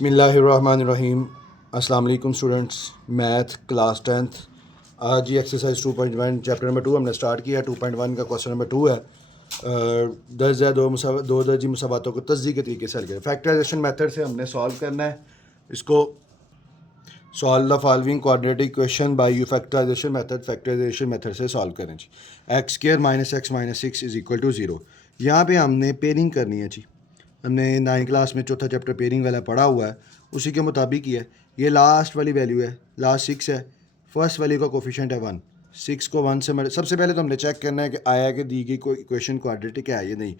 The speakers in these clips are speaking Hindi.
बिस्मिल्लाहिर्रहमानिर्रहीम। अस्सलाम वालेकुम स्टूडेंट्स, मैथ क्लास 10th। आज ये एक्सरसाइज 2.1 चैप्टर नंबर 2 हमने स्टार्ट किया। 2.1 का क्वेश्चन नंबर 2 है। 10 या दो दर्जी मुसावातों को तस्दीक के तरीके से हल करें। फैक्टराइजेशन मेथड से हमने सॉल्व करना है इसको। Solve the following quadratic equation by you factorization method. Factorization method से सॉल्व करें जी। X square minus x minus 6 is equal to 0। यहाँ पे हमने पेयरिंग करनी है जी। हमने 9 क्लास में चौथा चैप्टर पेयरिंग वाला पढ़ा हुआ है, उसी के मुताबिक ही है। ये लास्ट वाली वैल्यू है, लास्ट 6 है। फर्स्ट वैल्यू का कोफिशिएंट है 1। 6 को 1 से सबसे पहले तो हमने चेक करना है कि आया कि दी गई कोई इक्वेशन क्वाड्रेटिक है या नहीं।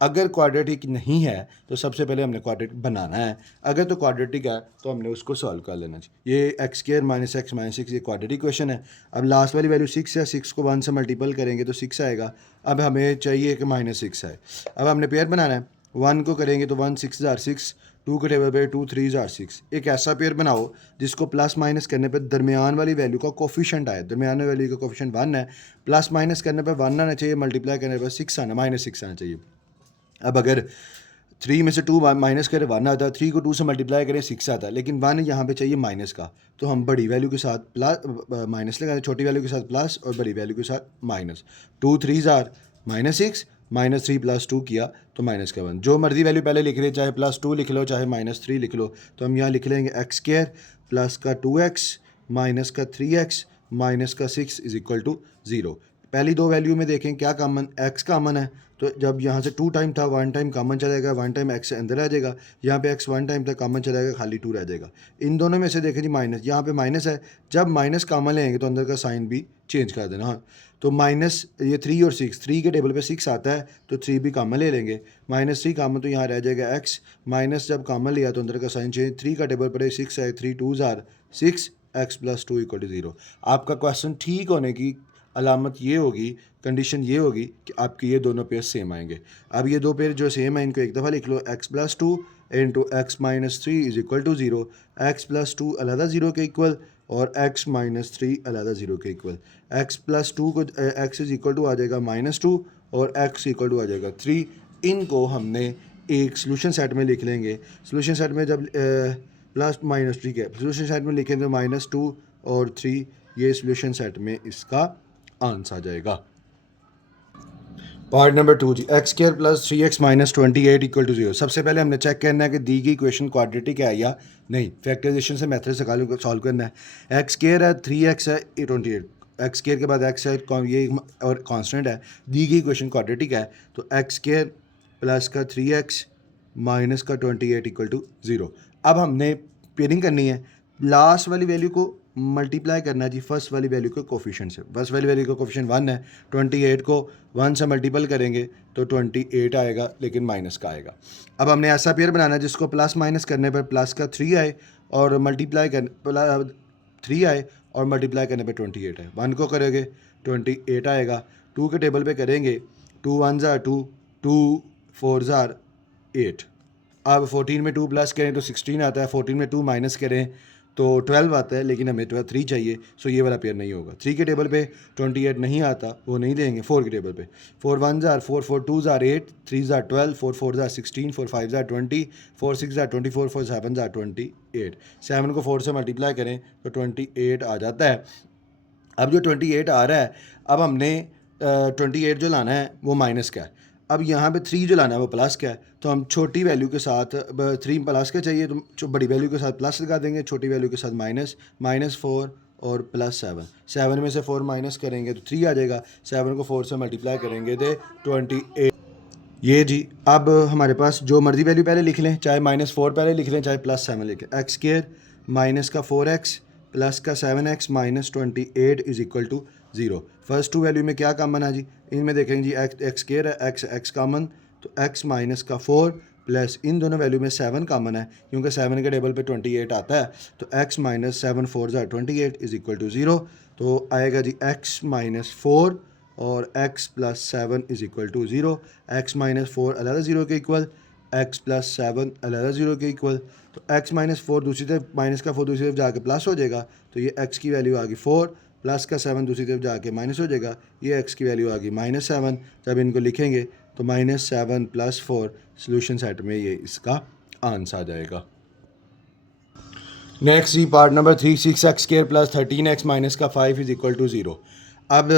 अगर क्वाड्रेटिक नहीं है तो सबसे पहले हमने क्वाड्रेटिक बनाना है। अगर तो क्वाड्रेटिक है तो हमने उसको सॉल्व कर लेना चाहिए। ये x square minus x minus 6 ये क्वाड्रेटिक इक्वेशन है। अब लास्ट वाली वैल्यू 6 है, 6 को 1 से मल्टीपल करेंगे तो 6 आएगा। अब हमें चाहिए कि -6 आए। अब हमने पेयर बनाना है। 1 को करेंगे तो 1 6 जार 6, 2 के टेबल पे 2 3 जार 6। एक ऐसा पेयर बनाओ जिसको प्लस माइनस करने पे दरमियान वाली वैल्यू का कोफिशिएंट आए। दरमियान वाली वैल्यू का कोफिशिएंट 1 है, प्लस माइनस करने पे 1 आना चाहिए, मल्टीप्लाई करने पे 6 आना -6 आना चाहिए। अब अगर 3 में से 2 माइनस करें 1 आता है, 3 को 2 से मल्टीप्लाई करें 6 आता है, लेकिन 1 यहाँ पे चाहिए माइनस का। तो हम बड़ी वैल्यू के साथ प्लस माइनस लगाते हैं, छोटी वैल्यू के साथ प्लस और बड़ी वैल्यू के साथ माइनस। 2 3 जार -6, -3 + 2 किया तो माइनस का 1। जो मर्जी वैल्यू पहले लिख रहे, चाहे +2 लिख लो चाहे -3 लिख लो। तो हम यहाँ लिख लेंगे एक्स स्क्वायर प्लस का 2x माइनस का 3x माइनस का 6 इज इक्वल टू 0। पहली दो वैल्यू में देखें क्या कॉमन, x कॉमन है। तो जब यहाँ से 2 टाइम था 1 टाइम कॉमन चला जाएगा, 1 टाइम x से अंदर आ जाएगा। यहाँ पे x 1 टाइम तक कॉमन चला जाएगा, खाली 2 रह जाएगा। इन दोनों में से देखें जी माइनस, यहाँ पे माइनस है। जब माइनस कॉमन लेंगे तो अंदर का साइन भी चेंज कर देना। हाँ, तो माइनस ये 3 और 6, 3 के टेबल पे 6 आता है तो 3 भी कॉमन ले लेंगे। -3 कॉमन तो यहाँ रह जाएगा x। माइनस जब कॉमन लिया तो अंदर का साइन चेंज, 3 का टेबल पर 6 है, 3 2 जार 6, x + 2 = 0। आपका क्वेश्चन ठीक होने की अलामत ये होगी, कंडीशन ये होगी कि आपके ये दोनों पेयर सेम आएंगे। अब ये दो पेयर जो सेम है इनको एक दफ़ा लिख लो, x + 2 into x - 3 is equal to 0। x + 2 अलहदा 0 के इक्वल और x - 3 अलहदा 0 के इक्वल। x + 2 को x इज इक्वल टू आ जाएगा -2 और x इक्वल टू आ जाएगा 3। इनको हमने एक सोल्यूशन सेट में लिख लेंगे। सोल्यूशन सेट में जब प्लस माइनस, ठीक है, सोल्यूशन सेट में लिखेंगे -2 और 3, ये सोल्यूशन सेट में इसका आंसर आ जाएगा। पार्ट नंबर 2 जी, x square plus 3x minus 28 equal to 0। सबसे पहले हमने चेक करना है कि दी गई इक्वेशन क्वाड्रेटिक है या नहीं। फैक्टराइजेशन से मेथड से सॉल्व करना है। एक्स स्क्वायर है, 3x है, 28। एक्स स्क्वायर के बाद एक्स है, ये और कांस्टेंट है। दी गई इक्वेशन क्वाड्रेटिक है तो एक्स स्क्वायर प्लस का 3x माइनस का 28 इक्वल टू 0। अब हमने पेयरिंग करनी है। लास्ट वाली वैल्यू को मल्टीप्लाई करना है जी फर्स्ट वाली वैल्यू के कोफिशिएंट से। फर्स्ट वाली वैल्यू का कोफिशिएंट 1 है, 28 को 1 से मल्टीपल करेंगे तो 28 आएगा, लेकिन माइनस का आएगा। अब हमने ऐसा पेयर बनाना है जिसको प्लस माइनस करने पर प्लस का 3 आए और मल्टीप्लाई कर 3 आए और मल्टीप्लाई करने पर 28 है। 1 को करेंगे 28 आएगा। 2 के टेबल पे करेंगे 2 1 जार 2, 2 4 जार 8। अब 14 में 2 प्लस करें तो 16 आता है, 14 में 2 माइनस करें तो 12 आता है, लेकिन हमें 3 चाहिए, सो ये वाला पेयर नहीं होगा। 3 के टेबल पे 28 नहीं आता, वो नहीं देंगे। 4 के टेबल पे 4 1 jar 4, 4 2 jar 8, 3 jar 12, 4 4 jar 16, 4 5 jar 20, 4 6 jar 24, 4 7 jar 28। 7 को 4 से मल्टीप्लाई करें तो 28 आ जाता है। अब जो 28 आ रहा है, अब हमने 28 जो लाना है वो माइनस का है। अब यहाँ पे 3 जो लाना है वो प्लस का है। तो हम छोटी वैल्यू के साथ 3 प्लस का चाहिए तो बड़ी वैल्यू के साथ प्लस लगा देंगे, छोटी वैल्यू के साथ माइनस। -4 और +7। 7 में से 4 माइनस करेंगे तो 3 आ जाएगा। 7 को 4 से मल्टीप्लाई करेंगे तो 28। ये जी, अब हमारे पास जो मर्जी वैल्यू पहले लिख लें, चाहे -4 पहले लिख लें चाहे +7 लिख लें। एक्स स्क्वायर माइनस का 4x प्लस का 7x minus 28 is equal to 0। First two value में क्या कॉमन है जी, इनमें देखेंगे जी एक्स स्क्वायर है, एक्स कॉमन, तो x माइनस का 4 प्लस इन दोनों वैल्यू में 7 कॉमन है क्योंकि 7 के टेबल पे 28 आता है। तो x माइनस 7 4 जार 28 इज इक्वल टू 0। तो आएगा जी x माइनस 4 और x plus 7 is equal to 0। x minus 4 अलहदा 0 के इक्वल, x प्लस 7 अलहदा 0 के इक्वल। तो x माइनस 4 दूसरी तरफ, माइनस का 4 दूसरी तरफ जाके प्लस हो जाएगा, तो ये x की वैल्यू आ गई 4, प्लस का 7 दूसरी तरफ जाके माइनस हो जाएगा, ये x की वैल्यू आ गई -7। जब इनको लिखेंगे तो -7 + 4 सोल्यूशन सेट में ये इसका आंसर आ जाएगा। नेक्स्ट जी part number 3, 6x square plus 13x minus का 5 इज इक्वल टू 0। अब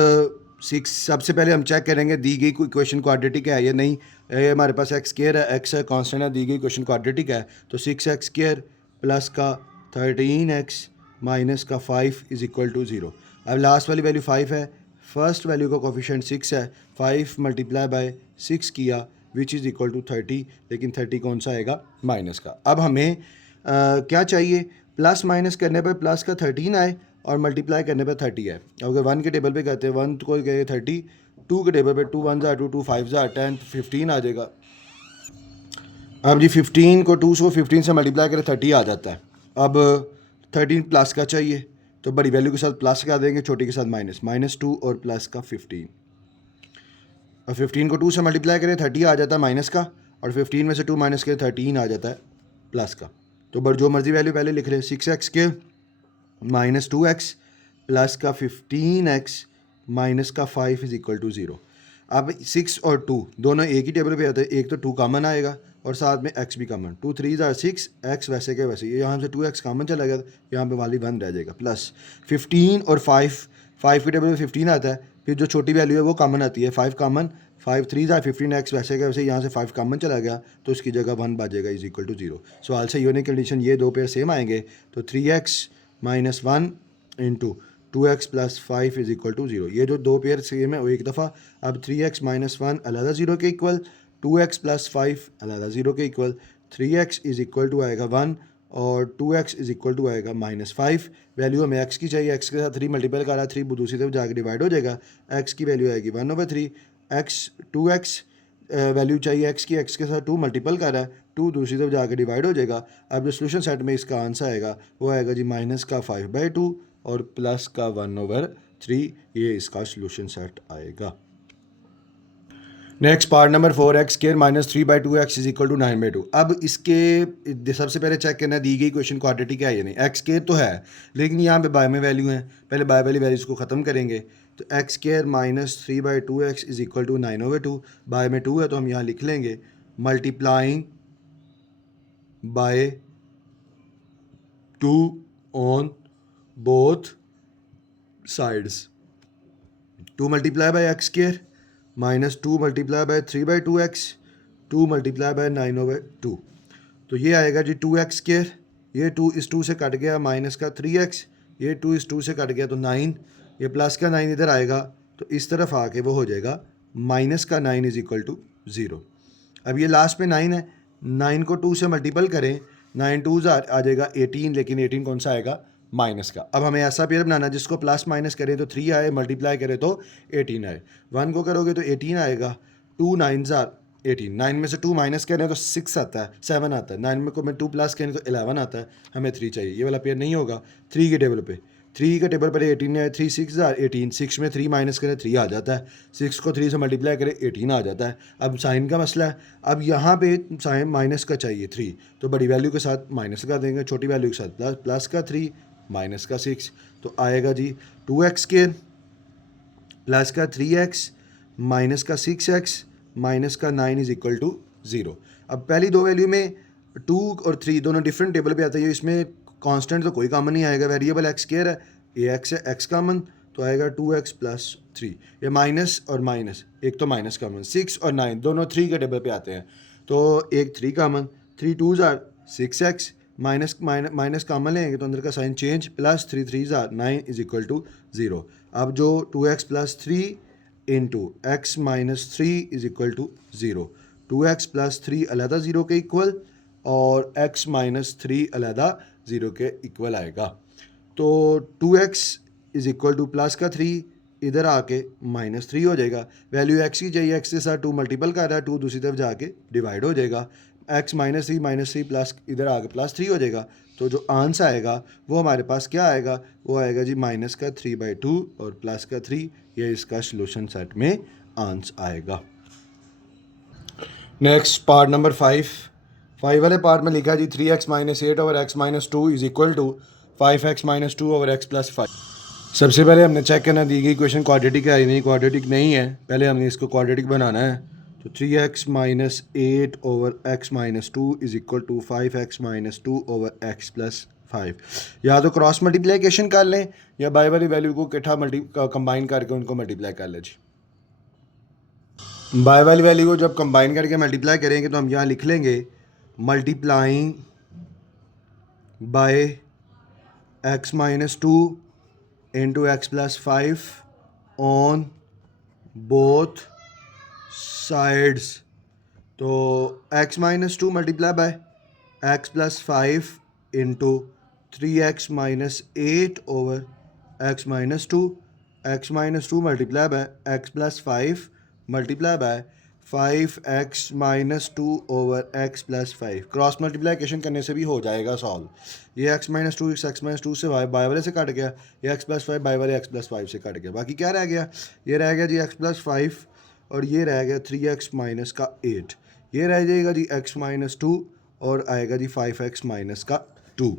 6 सबसे पहले हम चेक करेंगे दी गई कोई क्वेश्चन क्वाड्रेटिक है या नहीं। ये हमारे पास एक्स स्क्वायर है, एक्स कांस्टेंट है, दी गई क्वेश्चन क्वाड्रेटिक है। तो 6x स्क्वायर प्लस का 13x माइनस का 5 इज इक्वल टू 0। अब लास्ट वाली वैल्यू 5 है, फर्स्ट वैल्यू का कोफिशिएंट 6 है, 5 मल्टीप्लाई बाय 6 किया विच इज़ इक्वल टू 30, लेकिन 30 कौन सा आएगा? माइनस का। अब हमें क्या चाहिए? प्लस माइनस करने पर प्लस का 13 आए और मल्टीप्लाई करने पर 30 आए। अगर 1 के टेबल पे करते हैं 1 को गए 30, 2 के टेबल पे 2 1 ज़ा 2 2 5 ज़ा 10 15 आ जाएगा। अब जी 15 को 2 को 15 से मल्टीप्लाई करें 30 आ जाता है। अब 13 प्लस का चाहिए तो बड़ी वैल्यू के साथ प्लस का देंगे, छोटी के साथ माइनस, -2 और प्लस का 15। और 15 को 2 से मल्टीप्लाई करें 30 आ जाता है माइनस का, और 15 में से 2 माइनस करें 13 आ जाता है प्लस का। तो जो मर्जी वैल्यू पहले लिख रहे हैं, 6x के माइनस 2x प्लस का 15x माइनस का 5 इज इक्वल टू 0। अब 6 और 2 दोनों एक ही टेबल पे आते हैं, एक तो 2 कॉमन आएगा और साथ में x भी कॉमन, 2 3 ज़ा 6, x वैसे के वैसे, ये यहाँ से 2x कॉमन चला गया, यहाँ पे वाली 1 रह जाएगा, प्लस 15 और 5 के टेबल पे 15 आता है, फिर जो छोटी वैल्यू है वो कॉमन आती है, 5 कॉमन, 5 3 ज़ा 15x वैसे के वैसे, यहाँ से 5 कॉमन चला गया तो उसकी जगह 1 बचेगा इज इक्वल टू 0। सवाल से यूनिक कंडीशन ये दो पेयर सेम आएंगे तो 3x minus 1 into 2x plus 5 is equal to 0। ये जो दो पेयर सेम है वो एक दफ़ा। अब 3x माइनस 1 अलहदा 0 के इक्वल, 2x प्लस 5 अलहदा 0 के equal, 3x is equal to आएगा 1 और 2x इज इक्वल टू आएगा -5। वैल्यू हमें x की चाहिए, x के साथ 3 मल्टीपल कर रहा है, 3 दूसरी तरफ जाकर डिवाइड हो जाएगा, x की वैल्यू आएगी 1/3, x 2x वैल्यू चाहिए x की, x के साथ 2 मल्टीपल कर रहा है, 2 दूसरी तरफ जाकर डिवाइड हो जाएगा। अब जो सोल्यूशन सेट में इसका आंसर आएगा वो आएगा जी माइनस का 5/2 और प्लस का 1/3, ये इसका सोल्यूशन सेट आएगा। Next part number 4x square minus 3/2x is equal to 9/2। अब इसके सबसे पहले चेक करना दी गई क्वेश्चन क्वाड्रेटिक है या नहीं। एक्स स्क्वायर तो है लेकिन यहाँ पे बाय में वैल्यू है, पहले बाय वाली वैल्यूज को ख़त्म करेंगे। तो x square minus 3/2x is equal to 9/2, by में 2 है तो हम यहाँ लिख लेंगे multiplying by 2 on both sides. 2 multiply by x square minus 2 multiply by 3/2x, 2 multiply by 9/2। तो ये आएगा जी 2x स्क्वायर, ये 2 इस 2 से कट गया, माइनस का 3x, ये 2 इस 2 से कट गया तो 9, ये प्लस का 9 इधर आएगा तो इस तरफ आके वो हो जाएगा माइनस का 9 इज इक्वल टू 0। अब ये लास्ट में 9 है, 9 को 2 से मल्टीपल करें, 9 2 आ जाएगा 18, लेकिन 18 कौन सा आएगा? माइनस का। अब हमें ऐसा पेयर बनाना जिसको प्लस माइनस करें तो 3 आए, मल्टीप्लाई करें तो 18 आए, 1 को करोगे तो 18 आएगा, 2 9 18, 9 में से 2 माइनस करें तो 6 आता है, 7 आता है, 9 में को मैं 2 प्लस करें तो 11 आता है, हमें 3 चाहिए, ये वाला पेयर नहीं होगा। 3 के टेबल पे 3 के टेबल पर 18 है, 3 6 18, 6 में 3 माइनस करें 3 आ जाता है, 6 को 3 से मल्टीप्लाई करें 18 आ जाता है। अब साइन का मसला है, अब यहाँ पे साइन माइनस का चाहिए 3, तो बड़ी वैल्यू के साथ माइनस का देंगे, छोटी वैल्यू के साथ प्लस का 3 माइनस का 6, तो आएगा जी 2x स्क्वायर प्लस का 3x माइनस का 6x माइनस का 9 इज इक्वल टू 0। अब पहली दो वैल्यू में 2 और 3 दोनों डिफरेंट टेबल पे आते हैं, इसमें कांस्टेंट तो कोई कॉमन नहीं आएगा, वेरिएबल x स्क्वायर है, ये x है, x कॉमन तो आएगा 2x प्लस 3, ये माइनस और माइनस, एक तो माइनस कॉमन, 6 और 9 दोनों 3 के टेबल पे आते हैं, तो एक 3 कॉमन, 3 2 6x माइनस कॉमन लेंगे तो अंदर का sign change, plus 3 3 9 is equal to 0। अब जो 2x plus 3 into x minus 3 is equal to 0, 2x plus 3 अलहदा 0 के इक्वल और x माइनस 3 अलहदा 0 के इक्वल आएगा। तो 2x is equal two plus का 3 इधर आके -3 हो जाएगा, वैल्यू x की चाहिए, x के साथ 2 मल्टीपल कर रहा है, 2 दूसरी तरफ जाके डिवाइड हो जाएगा, x -3 प्लस इधर आके +3 हो जाएगा। तो जो आंसर आएगा वो हमारे पास क्या आएगा? वो आएगा जी माइनस का 3/2 और प्लस का 3, ये इसका सोल्यूशन सेट में आंसर आएगा। नेक्स्ट पार्ट नंबर 5 वाले पार्ट में लिखा जी 3x - 8 over x - 2 is equal to 5x - 2 over x + 5। सबसे पहले हमने चेक करना दी गई क्वेश्चन क्वाड्रेटिक है या नहीं, क्वाड्रेटिक नहीं है, पहले हमने इसको क्वाड्रेटिक बनाना है। तो 3x - 8 over x - 2 is equal to 5x - 2 over x + 5। या तो क्रॉस मल्टीप्लिकेशन कर लें या बाई वाली वैल्यू को इकट्ठा कंबाइन करके उनको मल्टीप्लाई कर लें जी। बाई वाली वैल्यू को जब कंबाइन करके मल्टीप्लाई करेंगे तो हम यहाँ लिख लेंगे multiplying bye x minus 2 into x plus 5 on both sides. तो x minus 2 multiply by x plus 5 into 3x minus 8 over x minus 2, x minus 2 multiply by x plus 5 multiply by 5x minus 2 over x plus 5। Cross multiplication करने से भी हो जाएगा सॉल्व। ये x माइनस 2 x माइनस 2 से बाई वाले से कट गया, ये x प्लस 5 बाई वाले x प्लस 5 से कट गया। बाकी क्या रह गया, ये रह गया जी x प्लस 5 और ये रह गया 3x माइनस का 8। ये रह जाएगा जी x माइनस 2 और आएगा जी 5x माइनस का 2।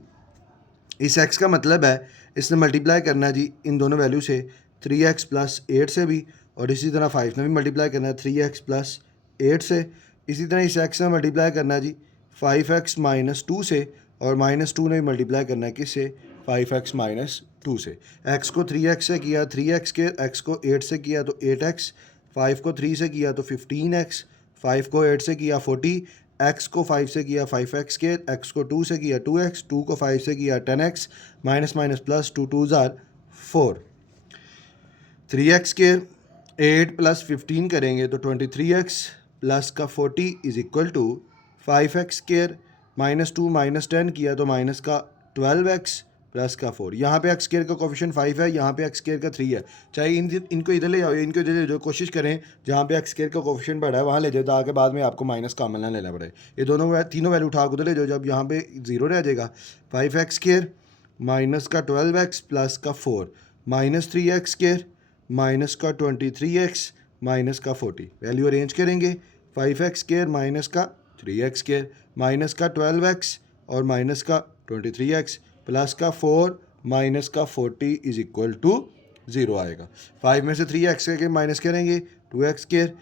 इस x का मतलब है इसने मल्टीप्लाई करना है जी इन दोनों वैल्यू से 3x प्लस 8 से भी, और इसी तरह 5 ने भी मल्टीप्लाई करना है 3x प्लस 8 से। इसी तरह इस x ने मल्टीप्लाई करना है जी 5x माइनस 2 से, और माइनस 2 ने भी मल्टीप्लाई करना है किससे, 5x माइनस 2 से। x को 3x से किया 3x के, x को 8 से किया तो 8x, 5 को 3 से किया तो 15x, 5 को 8 से किया 40, x को 5 से किया 5x के, x को 2 से किया 2x, 2 को 5 से किया 10x, minus minus plus 2 2 jar 4। 3x के 8 प्लस 15 करेंगे तो 23x प्लस का 40 is equal to 5x square minus 2 minus 10 किया तो माइनस का 12x प्लस का 4। यहाँ पे x स्केयर का कोफिशिएंट 5 है, यहाँ पे x स्केयर का 3 है। चाहे इनको इधर ले जाओ, इनको इधर ले जाओ, कोशिश करें जहाँ पे x स्केयर का कोफिशिएंट बढ़ा है वहाँ ले जाओ ताकि बाद में आपको माइनस कॉमन ना लेना पड़े। ये दोनों तीनों वैल्यू उठा उधर ले जाओ, जब यहाँ पे 0 रह जाएगा 5x स्केयर माइनस का 12x प्लस का 4 माइनस 3x स्केयर माइनस का 23x माइनस का 40। वैल्यू अरेंज करेंगे 5x स्केयर माइनस का 3x स्केयर माइनस का 12x और माइनस का 23x प्लस का 4 माइनस का 40 इज इक्वल टू 0 आएगा। 5 में से 3x के माइनस करेंगे 2x स्केयर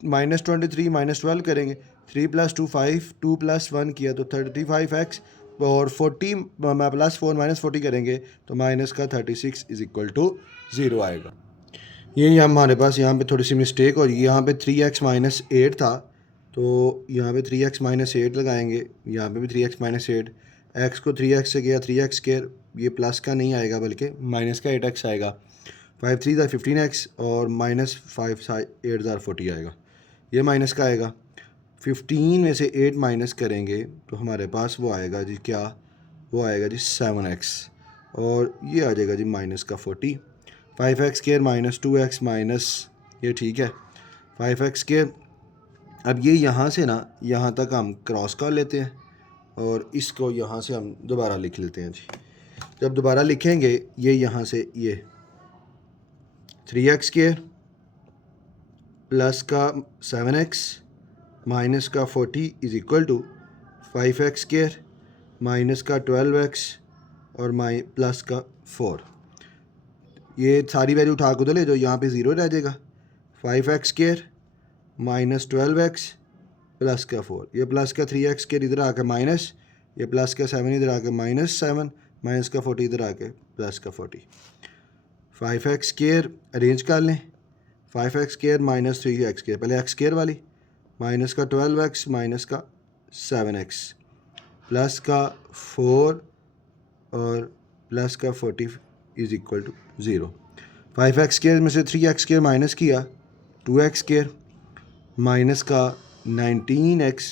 माइनस 23 माइनस 12 करेंगे 3 प्लस 2 5, 2 प्लस 1 किया तो 35x और 40 प्लस 4 माइनस 40 करेंगे तो माइनस का 36 इज इक्वल टू 0 आएगा। ये हमारे पास यहाँ पे थोड़ी सी मिस्टेक हो रही है, यहाँ पे 3x माइनस 8 था तो यहाँ पे 3x माइनस 8 लगाएंगे, यहाँ पे भी 3x माइनस 8, x को 3x से गया 3x स्केयर, ये प्लस का नहीं आएगा बल्कि माइनस का 8x आएगा, 5 3 ज़ार 15x और माइनस 5 8 ज़ार 40 आएगा। ये माइनस का आएगा, 15 में से 8 माइनस करेंगे तो हमारे पास वो आएगा जी क्या, वो आएगा जी 7x और ये आ जाएगा जी माइनस का 40। 5x square minus 2x minus, ये ठीक है 5x स्केयर। अब ये यहाँ से ना यहाँ तक हम क्रॉस कर लेते हैं और इसको यहाँ से हम दोबारा लिख लेते हैं जी। जब दोबारा लिखेंगे ये यहाँ से ये 3x स्केयर प्लस का 7x माइनस का 40 is equal to 5x square minus का 12x और प्लस का 4। ये सारी वैल्यू उठा को ले जो यहाँ पे 0 रह जाएगा। 5x square minus 12x plus का 4, ये प्लस का 3x स्केयर इधर आकर माइनस, ये प्लस का 7 इधर आकर माइनस 7 माइनस का 40 इधर आके प्लस का 40। 5x स्केयर अरेंज कर लें, 5x square minus 3x square, पहले x स्केयर वाली माइनस का 12x माइनस का 7x प्लस का 4 और प्लस का 40 is equal to 0। 5x square में से 3x स्केयर माइनस किया 2x स्केयर माइनस का 19x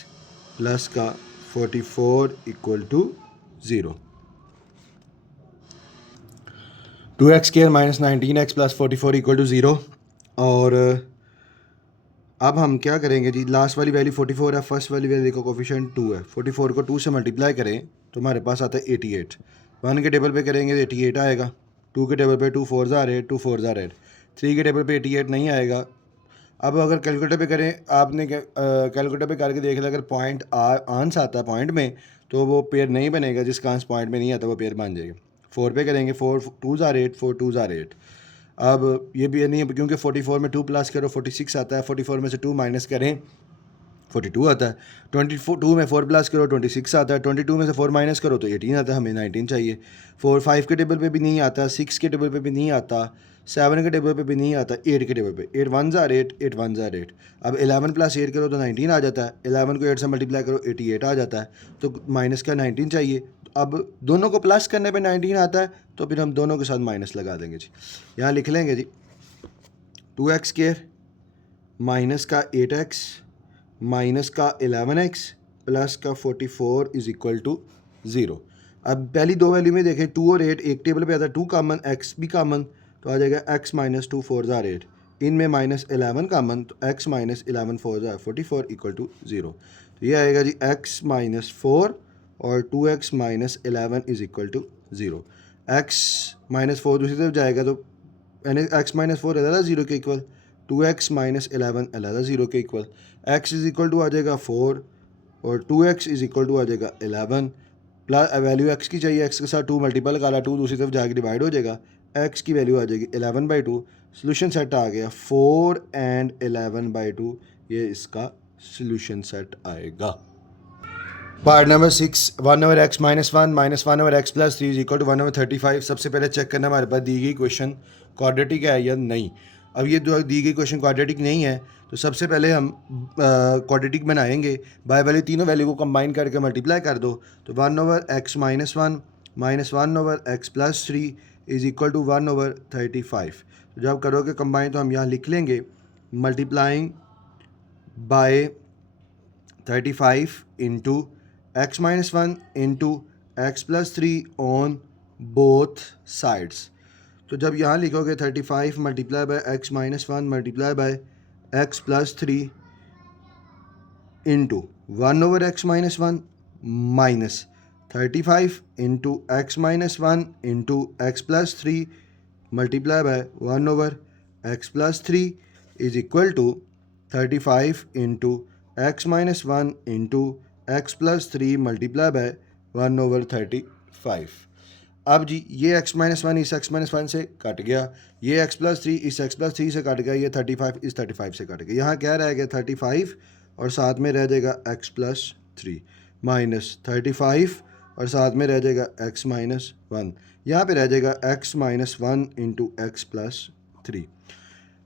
प्लस का 44 equal to 0। 2x square minus 19x plus 44 equal to 0। और अब हम क्या करेंगे जी, लास्ट वाली वैल्यू 44 है, फर्स्ट वाली वैल्यू का कोफिशिएंट 2 है, 44 को 2 से मल्टीप्लाई करें तो हमारे पास आता है 88। 1 के टेबल पे करेंगे तो 88 आएगा, 2 के टेबल पे 2 4 ज़ार 8, 2 4 ज़ार 8, 3 के टेबल पे 88 नहीं आएगा। अब अगर कैलकुलेटर पे करें, आपने कैलकुलेटर पे करके देख लिया, अगर पॉइंट आंस आता है पॉइंट में तो वो पेयर नहीं बनेगा, जिसका आंस पॉइंट में नहीं आता वो पेयर बन जाएगा। 4 पे करेंगे 4 2 ज़ार 8, 4 2 ज़ार 8। अब ये भी नहीं है क्योंकि 44 में 2 प्लस करो 46 आता है, 44 में से 2 माइनस करें 42 आता है। 22 में 4 प्लस करो 26 आता है। 22 में से 4 माइनस करो तो 18 आता है। हमें 19 चाहिए। 5 के टेबल पे भी नहीं आता, 6 के टेबल पे भी नहीं आता, 7 के टेबल पे भी नहीं आता, 8 के टेबल पे। 8 1 ज़ार 8, 8 1 ज़ार 8। अब 11 प्लस 8 करो तो 19 आ जाता है। 11 को 8 से मल्टीप्लाई करो 88 आ जाता है। तो माइनस का 19 चाहिए। अब दोनों को प्लस करने पे 19 आता है, तो फिर हम दोनों के साथ माइनस लगा देंगे जी। यहाँ लिख लेंगे जी 2x स्क्वायर माइनस का 8x माइनस का 11x प्लस का 44 इज इक्वल टू 0। अब पहली दो वैल्यू में देखें 2 और 8 एक टेबल पे आता है, 2 कामन, x भी कामन, तो आ जाएगा x माइनस 2 4 ज़ार 8। इनमें माइनस 11 कामन, तो x माइनस 11 4 ज़ार 44 इक्वल टू 0। तो ये आएगा जी x माइनस 4 और 2x minus 11 is equal to 0। x minus 4 दूसरी तरफ जाएगा तो यानी x माइनस 4 अलग 0 के इक्वल, 2x माइनस 11 अलग 0 के equal. x is equal to आ जाएगा 4 और 2x इज इक्वल टू आ जाएगा 11। प्लस वैल्यू x की चाहिए, x के साथ 2 मल्टीपल करा, 2 दूसरी तरफ जाके डिवाइड हो जाएगा, x की वैल्यू आ जाएगी 11/2। सोल्यूशन सेट आ गया 4 एंड 11/2, ये इसका सोल्यूशन सेट आएगा। Part number 6, 1/x minus 1 minus 1/x plus 3 is equal to 1/35। सबसे पहले चेक करना हमारे पास दी गई क्वेश्चन क्वाड्रेटिक है या नहीं। अब ये जो दी गई क्वेश्चन क्वाड्रेटिक नहीं है, तो सबसे पहले हम क्वाड्रेटिक बनाएंगे। बाय वाली तीनों वैल्यू को कंबाइन करके मल्टीप्लाई कर दो, तो 1/x minus 1 minus 1/x plus 3 is equal to 1/35। तो जब करोगे कंबाइन तो हम यहाँ लिख लेंगे multiplying by 35 into x minus 1 into x plus 3 on both sides. तो जब यहाँ लिखोगे 35 multiply by x minus 1 multiply by x plus 3 into 1/x minus 1 minus 35 into x minus 1 into x plus 3 multiply by 1/x plus 3 is equal to 35 into x minus 1 into x plus 3 multiply by 1/35। अब जी ये x माइनस 1 इस x माइनस 1 से कट गया, ये x प्लस 3 इस x प्लस 3 से कट गया, ये 35 इस 35 से कट गया। यहाँ क्या रह गया 35 और साथ में रह जाएगा x प्लस 3 माइनस 35 और साथ में रह जाएगा x माइनस 1। यहाँ पे रह जाएगा x minus 1 into x plus 3।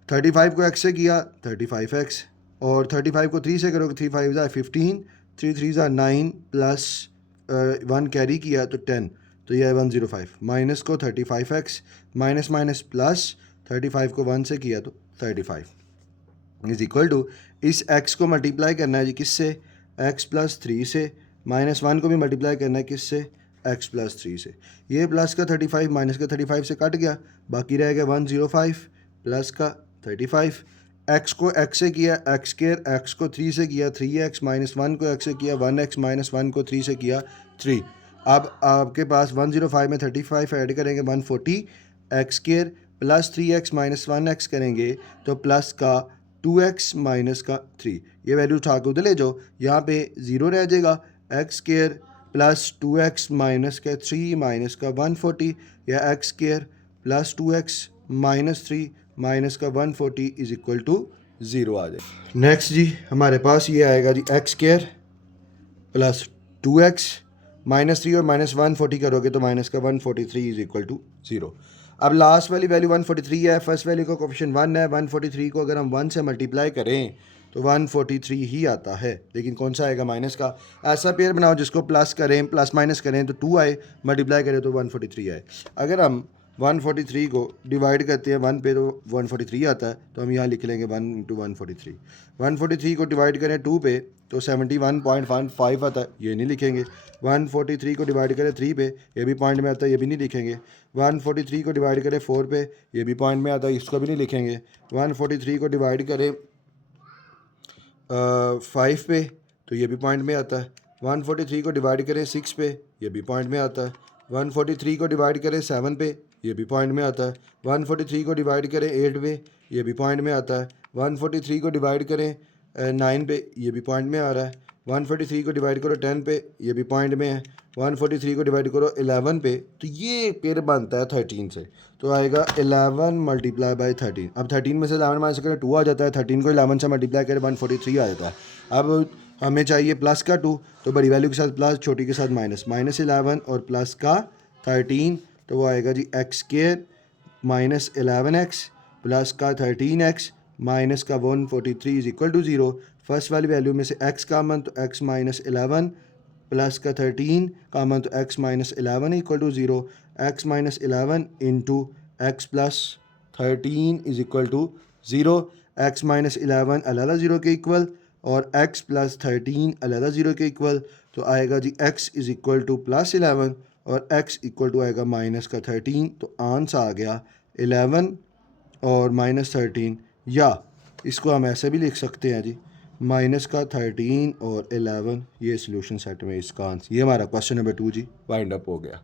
35 को x से किया 35x और 35 को 3 से करोगे 3 5 ज़ा 15, 3 3 ज़ा 9 प्लस 1 कैरी किया तो 10, तो यह है 105। माइनस को 35x माइनस माइनस प्लस 35 को 1 से किया तो 35 इज इक्वल टू इस x को मल्टीप्लाई करना है जी किससे, x प्लस 3 से, माइनस 1 को भी मल्टीप्लाई करना है किससे, x प्लस 3 से। ये प्लस का 35 माइनस का 35 से कट गया, बाकी रह गया 105 प्लस का 35। x को x से किया x स्क्वायर, x को 3 से किया 3x माइनस 1 को x से किया 1x माइनस 1 को 3 से किया 3। अब आपके पास 105 में 35 ऐड करेंगे 140 x square plus 3x minus 1x करेंगे तो प्लस का 2x माइनस का 3। ये वैल्यू उठा के उधर ले जाओ, यहाँ पे 0 रह जाएगा, x square plus 2x minus का 3 माइनस का 140 या x square plus 2x minus 3 minus का 140 इज इक्वल टू 0 आ जाए। नेक्स्ट जी हमारे पास ये आएगा जी x square plus 2x minus 3 और माइनस 140 करोगे तो माइनस का 143 इज इक्वल टू 0। अब लास्ट वाली वैल्यू 143 है, फर्स्ट वैल्यू का कोफिशिएंट 1 है, 143 को अगर हम 1 से मल्टीप्लाई करें तो 143 ही आता है, लेकिन कौन सा आएगा माइनस का। ऐसा पेयर बनाओ जिसको प्लस करें प्लस माइनस करें तो 2 आए, मल्टीप्लाई करें तो 143 आए। अगर हम 143 को डिवाइड करते हैं 1 पे तो 143 आता है, तो हम यहाँ लिख लेंगे 1 इंटू 143। 143 को डिवाइड करें 2 पे तो 71.15 आता है, ये नहीं लिखेंगे। 143 को डिवाइड करें 3 पे, ये भी पॉइंट में आता है, ये भी नहीं लिखेंगे। 143 को डिवाइड करें 4 पे, ये भी पॉइंट में आता है, इसको भी नहीं लिखेंगे। 143 को डिवाइड करें 5 पे तो ये भी पॉइंट में आता है। 143 को डिवाइड करें 6 पे, ये भी पॉइंट में आता है। 143 को डिवाइड करें 7 पे, ये भी पॉइंट में आता है। 143 को डिवाइड करें 8 पे, ये भी पॉइंट में आता है। 143 को डिवाइड करें 9 पे, ये भी पॉइंट में आ रहा है। 143 को डिवाइड करो 10 पे, ये भी पॉइंट में है। 143 को डिवाइड करो 11 पे, तो ये पेयर बनता है 13 से, तो आएगा 11 मल्टीप्लाई बाई 13। अब 13 में से 11 माइनस करें 2 आ जाता है, 13 को 11 से मल्टीप्लाई करें 143 आ जाता है। अब हमें चाहिए प्लस का 2, तो बड़ी वैल्यू के साथ प्लस, छोटी के साथ माइनस, -11 और प्लस का 13, तो वो आएगा जी x square minus 11x plus का 13x माइनस का 143 इज इक्वल टू 0। फर्स्ट वाली वैल्यू में से x कामन, तो x माइनस 11 प्लस का 13 कामन, तो x minus 11 equal to 0। x minus 11 into x plus 13 is equal to 0। x minus 11 अलग 0 के इक्वल और x प्लस 13 अलग 0 के इक्वल, तो आएगा जी x is equal two plus 11 और x इक्वल टू आएगा माइनस का 13। तो आंसर आ गया 11 और -13, या इसको हम ऐसे भी लिख सकते हैं जी, माइनस का 13 और 11, ये सोल्यूशन सेट में इसका आंसर। ये हमारा क्वेश्चन नंबर 2 जी वाइंड अप हो गया।